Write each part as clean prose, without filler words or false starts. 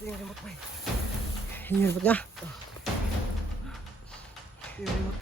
Yung remote pa eh. Yung remote niya. Yung remote.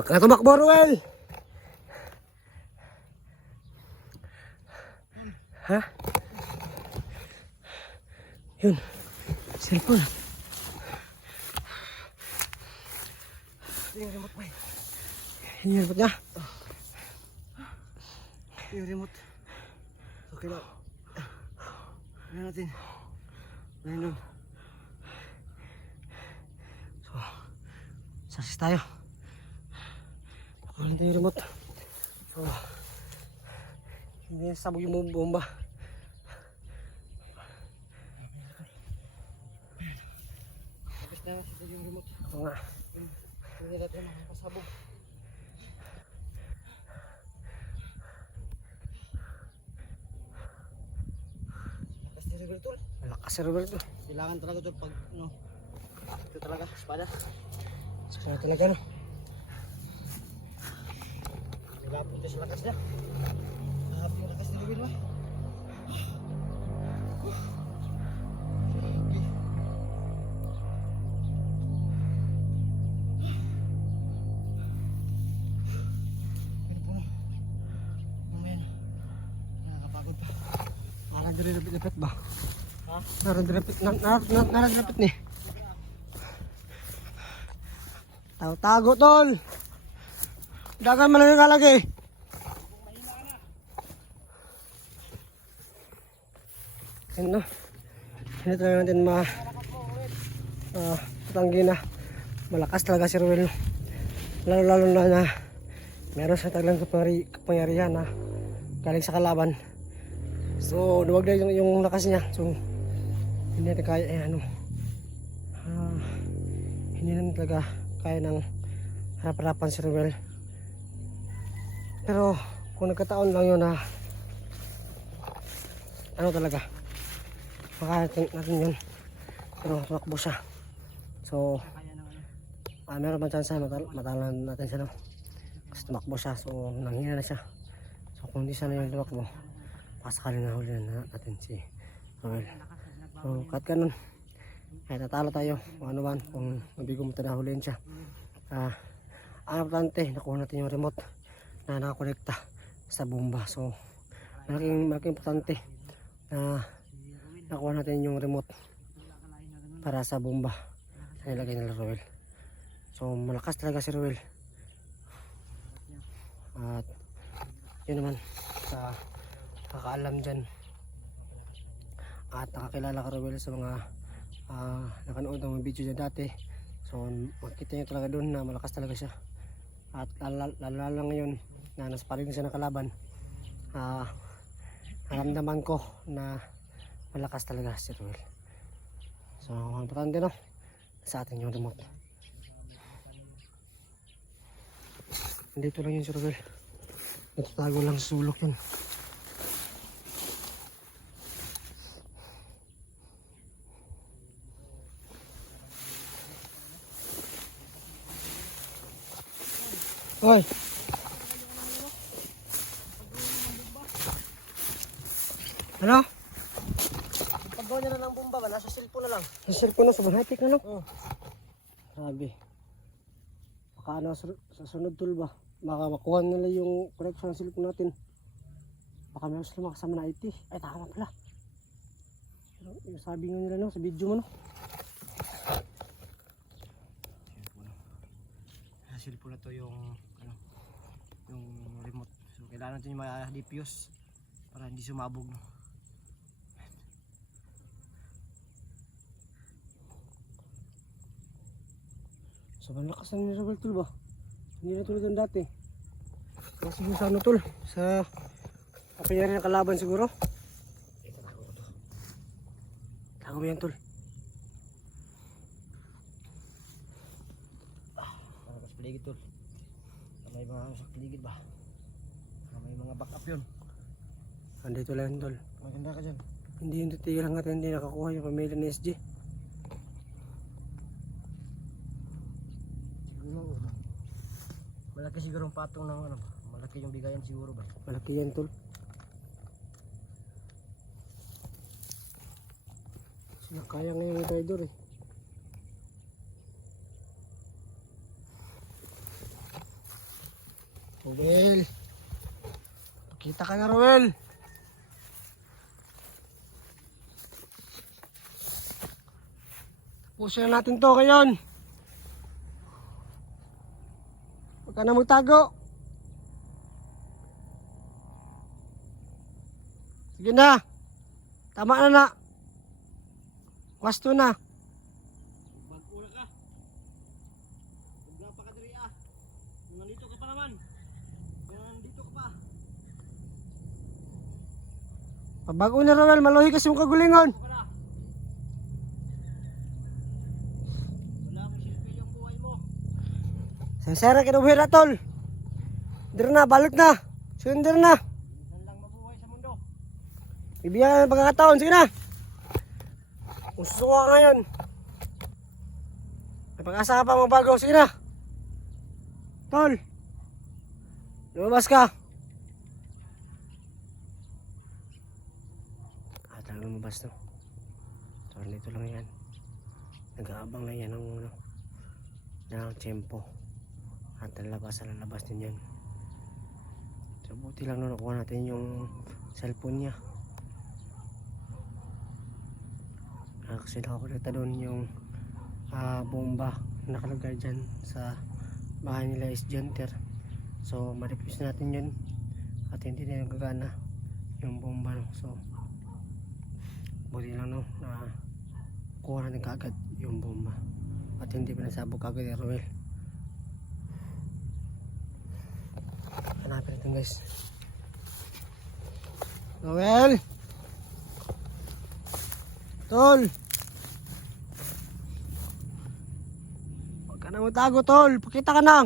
Huwag ka tumakbo, Ruel! Ha? Yun. Cellphone. Yung remote pa eh. Yung remote niya. Yung remote. Okay lang. Ayan natin. Ayan nun. So, sasis tayo. Ano yung remote? So, hindi nasabog yung bomba. Tapos na natin yung remote. Oo nga. Hindi natin makakasabog. Lakas ni Roberto. Malakas si Roberto. Kailangan talaga ito pag ano. Ito talaga, espada. Saka talaga no. Nagapon tayo sa lakas niya. Nagapon yung lakas ni Roberto. Parang direpit ba? Ha? Parang direpit ni. Tago tol. Dagan man lang kalagi. Ano? Hindi talaga natin patanggi na. Malakas talaga si Ruel. Lalo na meron sa taglang kapangyarihan na galing sa kalaban. So, duwag na yung lakas niya. So, hindi natin kaya, hindi natin talaga kaya ng harap-harapan si Ruel. Pero, kung nagkataon lang yun na, talaga, makakating natin yun. Pero, tumakbo siya. So, meron man chance matalan natin siya, no? Kasi tumakbo siya. So, nanghina na siya. So, kung hindi siya na yung tumakbo, pasakali na huli na natin si Ruel. So kahit ganun, kahit natalo tayo kung ano man, kung mabigo mo na huliin siya, ang importante nakuha natin yung remote na nakakonekta sa bomba. So malaking importante na nakuha natin yung remote para sa bomba na nilagay nila Ruel. So malakas talaga si Ruel. At yun naman sa nakakaalam dyan at nakakilala ka Ruel sa mga nakanood ng mga video dyan dati. So makikita nyo talaga doon na malakas talaga siya. At lalo ngayon na nasa paligid siya ng kalaban, naramdaman ko na malakas talaga si Ruel. So ang importante no, sa atin yung remote. Nandito lang yun si Ruel. Natatago lang sa sulok yun. Hoy. Gawa niya na ng bomba ba? Nasa cellphone na lang. Sa cellphone na, sobrang high-tech na no? Oo. Grabe. Baka ano, sa sunod tol ba? Baka makuha nila yung connection ng cellphone natin. Baka meron sila makasama na IT. Ay, tama pala. Pero yung sabi nga nila no, sa video mo no. Cellphone na to yung ano, yung remote. So kailangan natin yung mga DPOs para hindi sumabog no. Sobrang lakas na ni Robert tol ba? Hindi na tulad ng dati. Kasi yung sa ano tol, sa kapangyarihan ng kalaban siguro. Ito tago ko to. Tago mo yan tol. Para sa paligid tol. May mga sa paligid ba? May mga backup yun. Andito lang tol. Maganda ka dyan. Hindi yung titigil hanggat hindi nakakuha yung pamilya ni SG. Siguro malaki siguro ang patong ng ano. Malaki yung bigayan siguro ba? Malaki yan tol. Sila kaya ngayon yung rider eh. Ruel! Pakita ka na Ruel! Tapusin na natin to ngayon. Huwag ka na magtago. Sige na. Tama na na. Wasto na. Mag-ula ka. Huwag pa ka diri ah. Nandito ka pa naman. Nandito ka pa. Pabago na Roel, maluhi kasi mong kagulingon. Wala. Wala mo silbi yung buhay mo. Sensera kinubuhira tol. Dira na, balot na. Sunder na. Minsan lang mabuhay sa mundo. Bibigyan ng pagkakataon, sige na. Kung susuka ka ngayon. May pag-asa ka pa magbago, sige na. Tol. Lumabas ka. Talagang lumabas no. So, dito lang yan. Nag-aabang lang yan ng tiyempo. At lalabas din yan. So buti lang no, nakuha natin yung cellphone niya. Kasi nakakulita doon yung bomba nakalagay dyan sa bahay nila is Junter. So ma-refuse natin yun at hindi na nagagana yung bomba no. So buti lang no, na kuha natin kagad yung bomba at hindi pinasabog kagad ni Roel. Hanapin natin guys. Roel! Tol! Huwag ka na magtago tol, pakita ka na.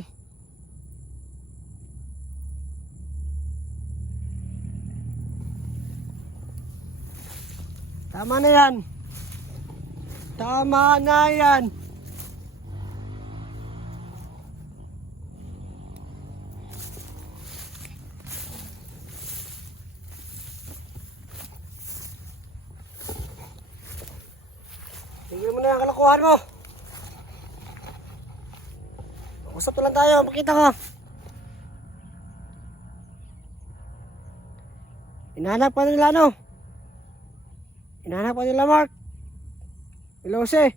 Tama na yan. Tama na yan. Tigil mo na ang kalokohan mo. Usap lang tayo, makita ko. Hinahanap ka nila ano? Hinahanap ka nila Mark. Ilose.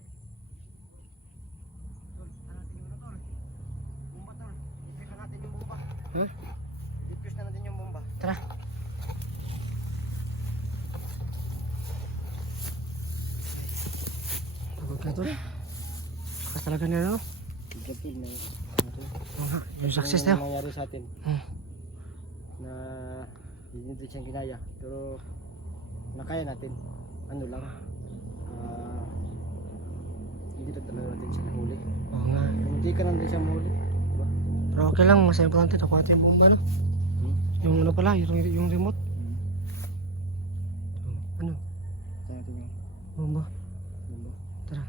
Bomba tol. Dipis na natin yung bomba. Ha? Dipis na natin yung bomba. Tara. Pagod ka tol. Lakas talaga nila no? Gapil na yun. Yung success na yun. nangyari sa atin. Na hindi natin siyang kinaya. Pero nakaya natin. Ano lang. Hindi na talaga natin siya nahuli. Oo nga. Hindi ka natin siya mahuli. Diba? Pero okay lang, mas importante nakuha natin yung bomba no? Yung ano pala, yung remote. Ano? Sa natin yung Bomba. bomba. Tara.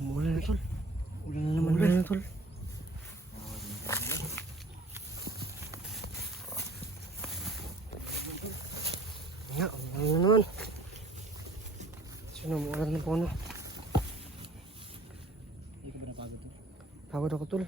Umuulan na tol. Ulan na naman. Umuulan na tol. Nga, umuulan na naman. Ano, ulan ng puno. Hindi ko ba napagod to? Pagod ako tol.